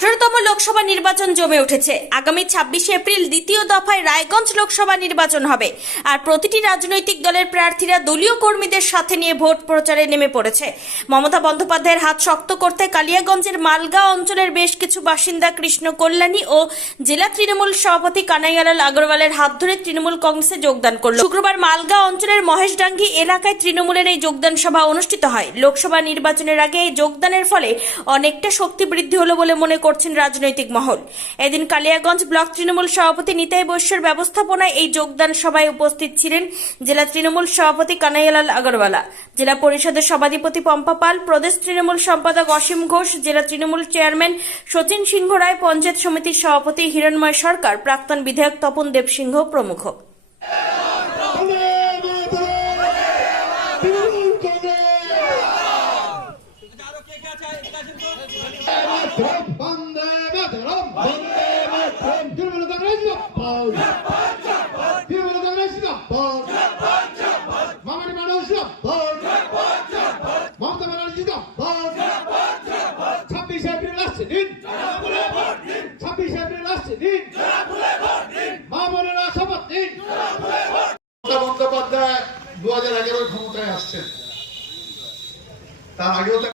লোকসভা নির্বাচন জমে উঠেছে। আগামী ছাব্বিশে এপ্রিল দ্বিতীয় দফায় রায়গঞ্জ লোকসভা নির্বাচন হবে। আর প্রতিটি রাজনৈতিক দলের প্রার্থীরা দলীয় কর্মীদের সাথে নিয়ে ভোট প্রচারে নেমে পড়েছে। মমতা বন্দ্যোপাধ্যায়ের হাত শক্ত করতে কালিয়াগঞ্জের মালগাঁও অঞ্চলের বেশ কিছু বাসিন্দা কৃষ্ণ কল্যাণী ও জেলা তৃণমূল সভাপতি কানাইয়ালাল আগরওয়ালের হাত ধরে তৃণমূল কংগ্রেসে যোগদান করল। শুক্রবার মালগাঁও অঞ্চলের মহেশডাঙ্গি এলাকায় তৃণমূলের এই যোগদান সভা অনুষ্ঠিত হয়। লোকসভা নির্বাচনের আগে এই যোগদানের ফলে অনেকটা শক্তি বৃদ্ধি হলো বলে মনে করছেন রাজনৈতিক মহল। এদিন কালিয়াগঞ্জ ব্লক তৃণমূল সভাপতি নিতাই বৈশ্যর ব্যবস্থাপনায় এই যোগদান সভায় উপস্থিত ছিলেন জেলা তৃণমূল সভাপতি কানাইয়ালাল আগরওয়ালা, জেলা পরিষদের সভাধিপতি পম্পা পাল, প্রদেশ তৃণমূল সম্পাদক অসীম ঘোষ, জেলা তৃণমূল চেয়ারম্যান সচিন সিংহ রায়, পঞ্চায়েত সমিতির সভাপতি হিরণময় সরকার, প্রাক্তন বিধায়ক তপন দেব সিংহ প্রমুখ। বন্দে মাতরম তৃণমূল কংগ্রেস জিন্দাবাদ তৃণমূল কংগ্রেস ছাব্বিশ এপ্রিল আসছে দিন ছাব্বিশ এপ্রিল আসছে দিন মা বোনেরা শপথ দু হাজার এগারোয় ক্ষমতায় আসছেন। তার আগেও